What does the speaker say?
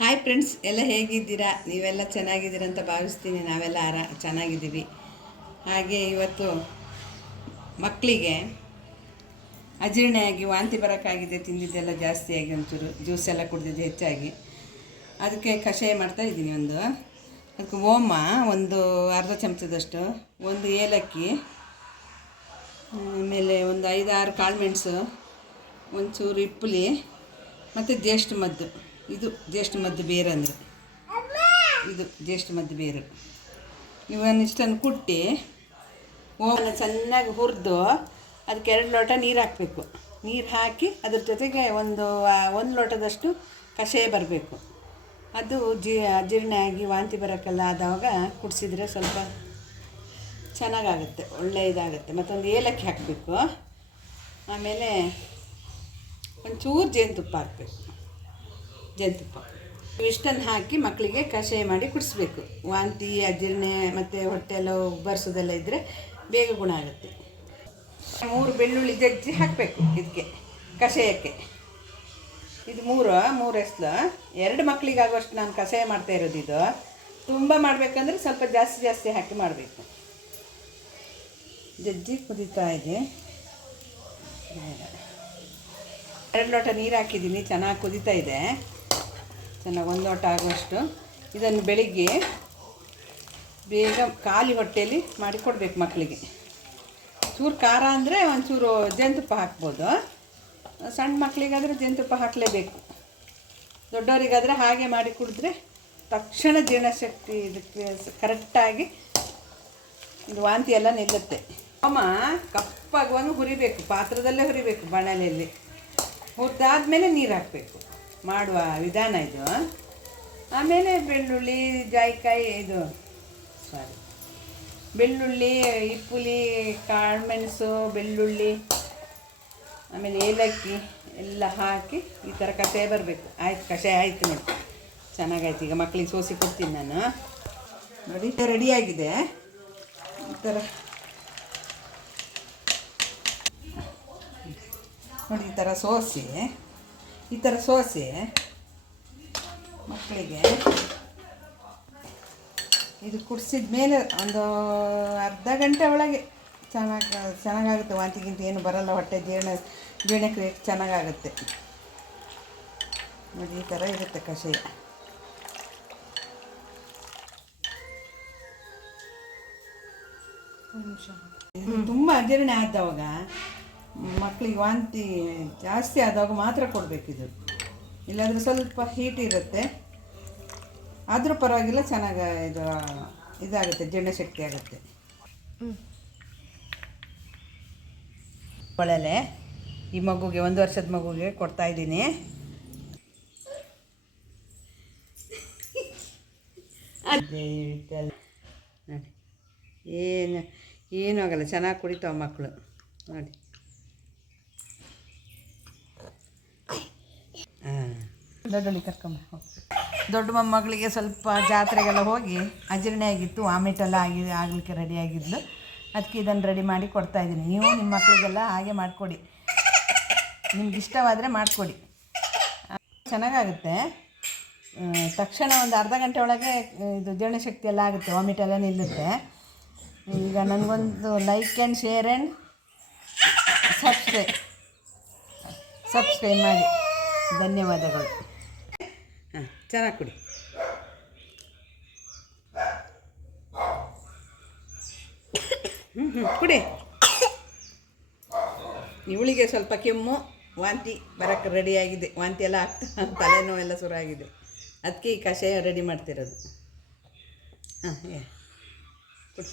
Hi friends, ಎಲ್ಲ ಹೇಗಿದ್ದೀರಾ? ನೀವೆಲ್ಲ ಚೆನ್ನಾಗಿದ್ದೀರ ಅಂತ ಭಾವಿಸ್ತೀನಿ. ನಾವೆಲ್ಲ ಚೆನ್ನಾಗಿದ್ದೀವಿ. ಹಾಗೆ ಇವತ್ತು ಮಕ್ಕಳಿಗೆ ಅಜೀರ್ಣೆಯಾಗಿ ವಾಂತಿ ಬರೋಕ್ಕಾಗಿದೆ. ತಿಂದಿದ್ದೆಲ್ಲ ಜಾಸ್ತಿಯಾಗಿ ಒಂಚೂರು ಜ್ಯೂಸ್ ಎಲ್ಲ ಕುಡಿದಿದ್ದು ಹೆಚ್ಚಾಗಿ. ಅದಕ್ಕೆ ಕಷಾಯ ಮಾಡ್ತಾಯಿದ್ದೀನಿ. ಅದಕ್ಕೆ ಓಮ ಒಂದು ಅರ್ಧ ಚಮಚದಷ್ಟು, ಒಂದು ಏಲಕ್ಕಿ, ಆಮೇಲೆ ಒಂದು 5-6 ಕಾಳುಮೆಣಸು, ಒಂಚೂರು ಇಪ್ಪಲಿ ಮತ್ತು ಜ್ಯೇಷ್ಠ ಮದ್ದು. ಇದು ಜ್ಯೇಷ್ಠ ಮದ್ದು ಬೇರು ಅಂದರೆ ಇದು ಜ್ಯೇಷ್ಠ ಮದ್ದು ಬೇರು. ಇವನ್ನಿಷ್ಟನ್ನು ಕುಟ್ಟಿ ಓಮನ್ನು ಚೆನ್ನಾಗಿ ಹುರಿದು ಅದಕ್ಕೆ 2 ಲೋಟ ನೀರು ಹಾಕಬೇಕು. ನೀರು ಹಾಕಿ ಅದ್ರ ಜೊತೆಗೆ ಒಂದು ಲೋಟದಷ್ಟು ಕಷಾಯ ಬರಬೇಕು. ಅದು ಅಜೀರ್ಣ ಆಗಿ ವಾಂತಿ ಬರೋಕ್ಕೆಲ್ಲ ಆದಾಗ ಕುಡಿಸಿದ್ರೆ ಸ್ವಲ್ಪ ಚೆನ್ನಾಗಾಗುತ್ತೆ, ಒಳ್ಳೆ ಇದಾಗುತ್ತೆ. ಮತ್ತೊಂದು ಏಲಕ್ಕಿ ಹಾಕಬೇಕು. ಆಮೇಲೆ ಒಂಚೂರು ಜೇನುತುಪ್ಪ ಹಾಕಬೇಕು. ಇಷ್ಟನ್ನು ಹಾಕಿ ಮಕ್ಕಳಿಗೆ ಕಷಾಯ ಮಾಡಿ ಕುಡಿಸ್ಬೇಕು. ವಾಂತಿ, ಅಜೀರ್ಣೆ ಮತ್ತು ಹೊಟ್ಟೆ ಎಲ್ಲ ಉಬ್ಬರಿಸೋದೆಲ್ಲ ಇದ್ದರೆ ಬೇಗ ಗುಣ ಆಗುತ್ತೆ. 3 ಬೆಳ್ಳುಳ್ಳಿ ಜಜ್ಜಿ ಹಾಕಬೇಕು ಇದಕ್ಕೆ ಕಷಾಯಕ್ಕೆ. ಇದು 3 ಎಸ್ಲು 2 ಮಕ್ಕಳಿಗಾಗುವಷ್ಟು ನಾನು ಕಷಾಯ ಮಾಡ್ತಾ ಇರೋದು. ಇದು ತುಂಬ ಮಾಡಬೇಕಂದ್ರೆ ಸ್ವಲ್ಪ ಜಾಸ್ತಿ ಹಾಕಿ ಮಾಡಬೇಕು. ಜಜ್ಜಿ ಕುದೀತಾ ಇದೆ. 2 ಲೋಟ ನೀರು ಹಾಕಿದ್ದೀನಿ. ಚೆನ್ನಾಗಿ ಕುದೀತಾ ಇದೆ. ಚೆನ್ನಾಗಿ 1 ಲೋಟ ಆಗುವಷ್ಟು. ಇದನ್ನು ಬೆಳಿಗ್ಗೆ ಬೇಗ ಖಾಲಿ ಹೊಟ್ಟೆಯಲ್ಲಿ ಮಾಡಿ ಕೊಡಬೇಕು ಮಕ್ಕಳಿಗೆ. ಚೂರು ಖಾರ ಅಂದರೆ ಒಂಚೂರು ಜೇನುತುಪ್ಪ ಹಾಕ್ಬೋದು. ಸಣ್ಣ ಮಕ್ಕಳಿಗಾದರೆ ಜೇನುತುಪ್ಪ ಹಾಕಲೇಬೇಕು. ದೊಡ್ಡವರಿಗಾದರೆ ಹಾಗೆ ಮಾಡಿ ಕುಡಿದ್ರೆ ತಕ್ಷಣ ಜೀರ್ಣಶಕ್ತಿ ಇದಕ್ಕೆ ಕರೆಕ್ಟಾಗಿ ಇದು ವಾಂತಿ ಎಲ್ಲ ನಿಲ್ಲುತ್ತೆ. ಓಮ ಕಪ್ಪಾಗುವಂಗೆ ಹುರಿಬೇಕು. ಪಾತ್ರದಲ್ಲೇ ಹುರಿಬೇಕು, ಬಾಣಲೆಯಲ್ಲಿ. ಹುರಿದಾದ್ಮೇಲೆ ನೀರು ಹಾಕಬೇಕು. ಮಾಡುವ ವಿಧಾನ ಇದು. ಆಮೇಲೆ ಬೆಳ್ಳುಳ್ಳಿ, ಜಾಯಿಕಾಯಿ, ಬೆಳ್ಳುಳ್ಳಿ, ಇಪ್ಪುಲಿ, ಕಾಳುಮೆಣಸು, ಬೆಳ್ಳುಳ್ಳಿ, ಆಮೇಲೆ ಏಲಕ್ಕಿ ಎಲ್ಲ ಹಾಕಿ ಈ ಥರ ಕಷಾಯ ಬರಬೇಕು. ಆಯ್ತು, ಕಷಾಯ ಆಯಿತು ನೋಡಿ, ಚೆನ್ನಾಗಾಯ್ತು. ಈಗ ಮಕ್ಕಳಿಗೆ ಸೋಸಿ ಕೊಡ್ತೀನಿ ನಾನು. ನೋಡಿ ರೆಡಿಯಾಗಿದೆ. ಈ ಥರ ನೋಡಿ, ಈ ಥರ ಸೋಸಿ ಮಕ್ಕಳಿಗೆ ಇದು ಕುಡಿಸಿದ ಮೇಲೆ ಒಂದು ಅರ್ಧ ಗಂಟೆ ಒಳಗೆ ಚೆನ್ನಾಗಾಗುತ್ತೆ. ವಾಂತಿಗಿಂತ ಏನು ಬರಲ್ಲ. ಹೊಟ್ಟೆ ಜೀರ್ಣಕ್ರಿಯೆ ಚೆನ್ನಾಗಾಗುತ್ತೆ ನೋಡಿ. ಈ ಥರ ಇರುತ್ತೆ ಕಷಾಯ. ತುಂಬ ಅಜೀರ್ಣ ಆದವಾಗ, ಮಕ್ಕಳಿಗೆ ವಾಂತಿ ಜಾಸ್ತಿ ಆದಾಗ ಮಾತ್ರ ಕೊಡಬೇಕಿದು. ಇಲ್ಲಾಂದರೆ ಸ್ವಲ್ಪ ಹೀಟ್ ಇರುತ್ತೆ, ಆದರೂ ಪರವಾಗಿಲ್ಲ, ಚೆನ್ನಾಗಿ ಇದಾಗುತ್ತೆ, ಜೀರ್ಣಶಕ್ತಿ ಆಗುತ್ತೆ. ಒಳ್ಳೆ ಈ ಮಗುಗೆ 1 ವರ್ಷದ ಮಗುಗೆ ಕೊಡ್ತಾಯಿದ್ದೀನಿ. ನೋಡಿ, ಏನೂ ಆಗಲ್ಲ, ಚೆನ್ನಾಗಿ ಕುಡಿತಾವೆ ಮಕ್ಕಳು ನೋಡಿ. ದೊಡ್ಡಳ್ಳಿ ದೊಡ್ಡ ಮೊಮ್ಮಗಳಿಗೆ ಸ್ವಲ್ಪ ಜಾತ್ರೆಗೆಲ್ಲ ಹೋಗಿ ಅಜೀರ್ಣೆ ಆಗಿತ್ತು, ವಾಮಿಟ್ ಎಲ್ಲ ಆಗಲಿಕ್ಕೆ ರೆಡಿಯಾಗಿದ್ಲು. ಅದಕ್ಕೆ ಇದನ್ನು ರೆಡಿ ಮಾಡಿ ಕೊಡ್ತಾಯಿದ್ದೀನಿ. ನೀವು ನಿಮ್ಮ ಮಕ್ಕಳಿಗೆಲ್ಲ ಹಾಗೆ ಮಾಡಿಕೊಡಿ. ನಿಮ್ಗೆ ಇಷ್ಟವಾದರೆ ಮಾಡಿಕೊಡಿ, ಚೆನ್ನಾಗಾಗುತ್ತೆ. ತಕ್ಷಣ ಒಂದು ಅರ್ಧ ಗಂಟೆ ಒಳಗೆ ಇದು ಜೀರ್ಣಶಕ್ತಿ ಎಲ್ಲ ಆಗುತ್ತೆ, ವಾಮಿಟ್ ಎಲ್ಲ ನಿಲ್ಲುತ್ತೆ. ಈಗ ನನಗೊಂದು like and share and subscribe ಮಾಡಿ. ಧನ್ಯವಾದಗಳು. ಚೆನ್ನಾಗಿ ಕುಡಿ. ಕುಡಿ. ಇವಳಿಗೆ ಸ್ವಲ್ಪ ಕೆಮ್ಮು, ವಾಂತಿ ಬರೋಕ್ಕೆ ರೆಡಿಯಾಗಿದೆ. ವಾಂತಿ ಎಲ್ಲ ಆಗ್ತಾ, ತಲೆನೋವೆಲ್ಲ ಶುರುವಾಗಿದೆ. ಅದಕ್ಕೆ ಈ ಕಷಾಯ ರೆಡಿ ಮಾಡ್ತಿರೋದು. ಕುಡಿ.